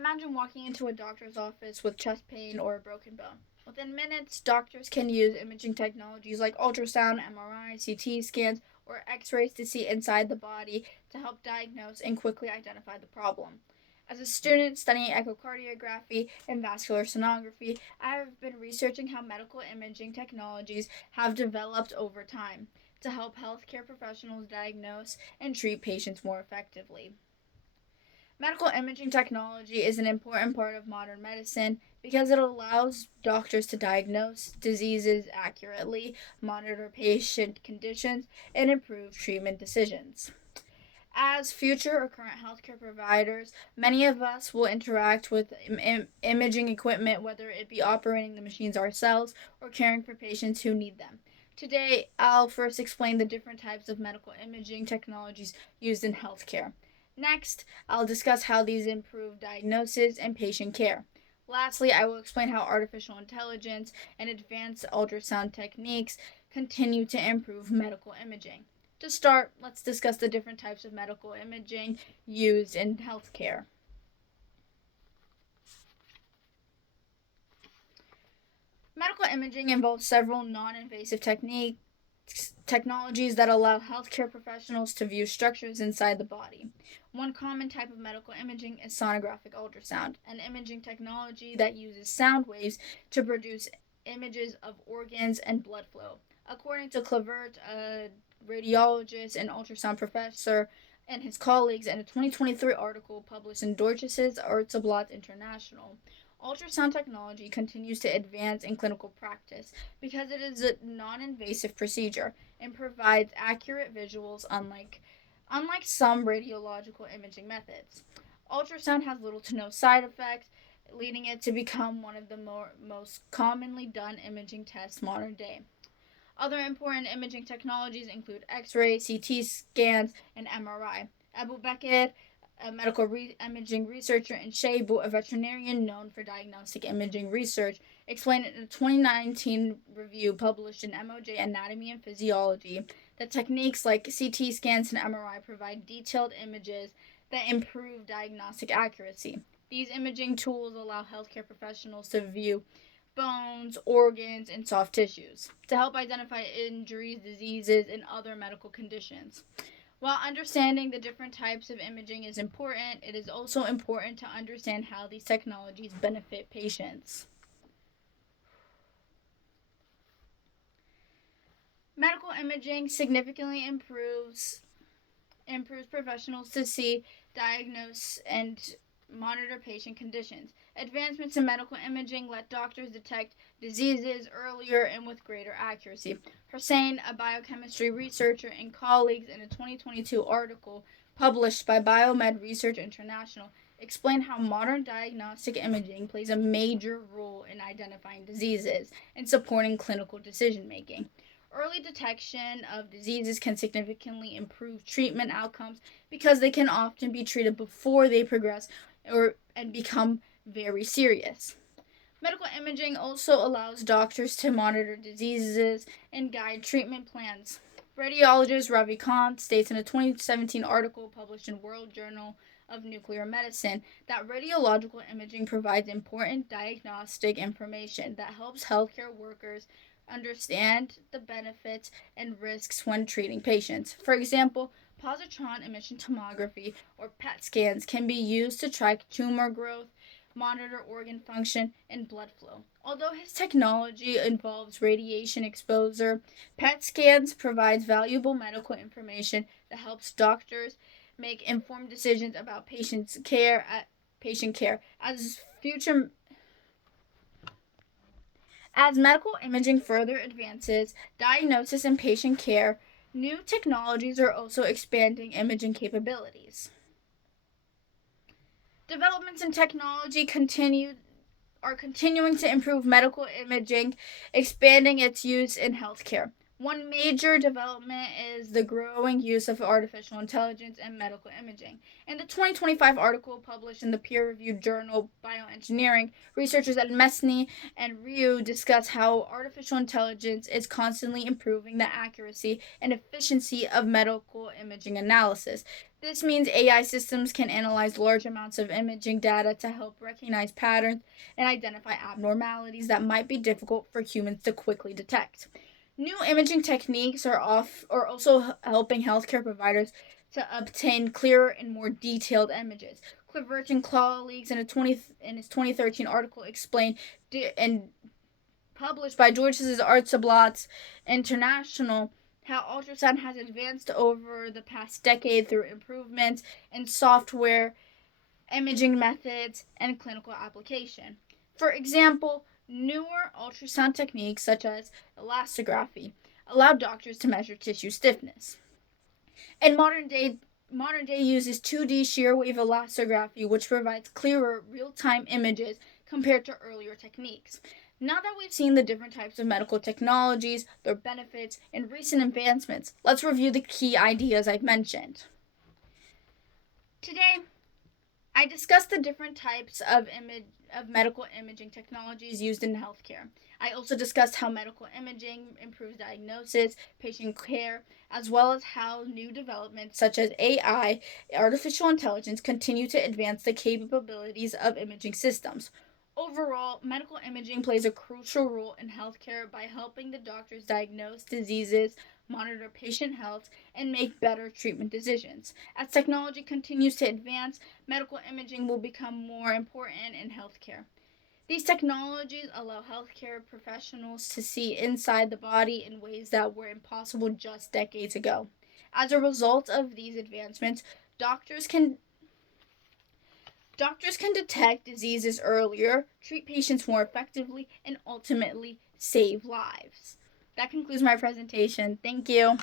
Imagine walking into a doctor's office with chest pain or a broken bone. Within minutes, doctors can use imaging technologies like ultrasound, MRI, CT scans, or x rays to see inside the body to help diagnose and quickly identify the problem. As a student studying echocardiography and vascular sonography, I have been researching how medical imaging technologies have developed over time to help healthcare professionals diagnose and treat patients more effectively. Medical imaging technology is an important part of modern medicine because it allows doctors to diagnose diseases accurately, monitor patient conditions, and improve treatment decisions. As future or current healthcare providers, many of us will interact with imaging equipment, whether it be operating the machines ourselves or caring for patients who need them. Today, I'll first explain the different types of medical imaging technologies used in healthcare. Next, I'll discuss how these improve diagnosis and patient care. Lastly, I will explain how artificial intelligence and advanced ultrasound techniques continue to improve medical imaging. To start, let's discuss the different types of medical imaging used in healthcare. Medical imaging involves several non invasive technologies that allow healthcare professionals to view structures inside the body. One common type of medical imaging is sonographic ultrasound, an imaging technology that uses sound waves to produce images of organs and blood flow. According to Clavert, a radiologist and ultrasound professor, and his colleagues in a 2023 article published in Deutsches Arzteblatt International, ultrasound technology continues to advance in clinical practice because it is a non invasive procedure and provides accurate visuals, unlike some radiological imaging methods. Ultrasound has little to no side effects, leading it to become one of the most commonly done imaging tests modern day. Other important imaging technologies include X ray, CT scans, and MRI. Abu Bakr, a medical imaging researcher, and Shaibu, a veterinarian known for diagnostic imaging research, explained in a 2019 review published in MOJ Anatomy and Physiology that techniques like CT scans and MRI provide detailed images that improve diagnostic accuracy. These imaging tools allow healthcare professionals to view bones, organs, and soft tissues to help identify injuries, diseases, and other medical conditions. While understanding the different types of imaging is important, it is also important to understand how these technologies benefit patients. Medical imaging significantly improves professionals to see, diagnose, and monitor patient conditions. Advancements in medical imaging let doctors detect diseases earlier and with greater accuracy. Hussein, a biochemistry researcher, and colleagues in a 2022 article published by Biomed Research International explain how modern diagnostic imaging plays a major role in identifying diseases and supporting clinical decision making. Early detection of diseases can significantly improve treatment outcomes because they can often be treated before they progress or and become very serious. Medical imaging also allows doctors to monitor diseases and guide treatment plans. Radiologist Ravi Kant states in a 2017 article published in World Journal of Nuclear Medicine that radiological imaging provides important diagnostic information that helps healthcare workers understand the benefits and risks when treating patients. For example, positron emission tomography or PET scans can be used to track tumor growth, monitor organ function, and blood flow. Although his technology involves radiation exposure, PET scans provides valuable medical information that helps doctors make informed decisions about patient care. As medical imaging further advances diagnosis and patient care, new technologies are also expanding imaging capabilities. Developments in technology are continuing to improve medical imaging, expanding its use in healthcare. One major development is the growing use of artificial intelligence in medical imaging. In the 2025 article published in the peer-reviewed journal Bioengineering, researchers at Mesny and Ryu discuss how artificial intelligence is constantly improving the accuracy and efficiency of medical imaging analysis. This means AI systems can analyze large amounts of imaging data to help recognize patterns and identify abnormalities that might be difficult for humans to quickly detect. New imaging techniques are also helping healthcare providers to obtain clearer and more detailed images. Clifford and colleagues in his 2013 article explained and published by George's Artsablatz International how ultrasound has advanced over the past decade through improvements in software, imaging methods, and clinical application. For example, newer ultrasound techniques such as elastography allow doctors to measure tissue stiffness. And modern day uses 2D shear wave elastography, which provides clearer real-time images compared to earlier techniques. Now that we've seen the different types of medical technologies, their benefits, and recent advancements, let's review the key ideas I've mentioned. Today, I discussed the different types of medical imaging technologies used in healthcare. I also discussed how medical imaging improves diagnosis, patient care, as well as how new developments such as AI, artificial intelligence, continue to advance the capabilities of imaging systems. Overall, medical imaging plays a crucial role in healthcare by helping the doctors diagnose diseases, monitor patient health, and make better treatment decisions. As technology continues to advance, medical imaging will become more important in healthcare. These technologies allow healthcare professionals to see inside the body in ways that were impossible just decades ago. As a result of these advancements, doctors can doctors can detect diseases earlier, treat patients more effectively, and ultimately save lives. That concludes my presentation. Thank you.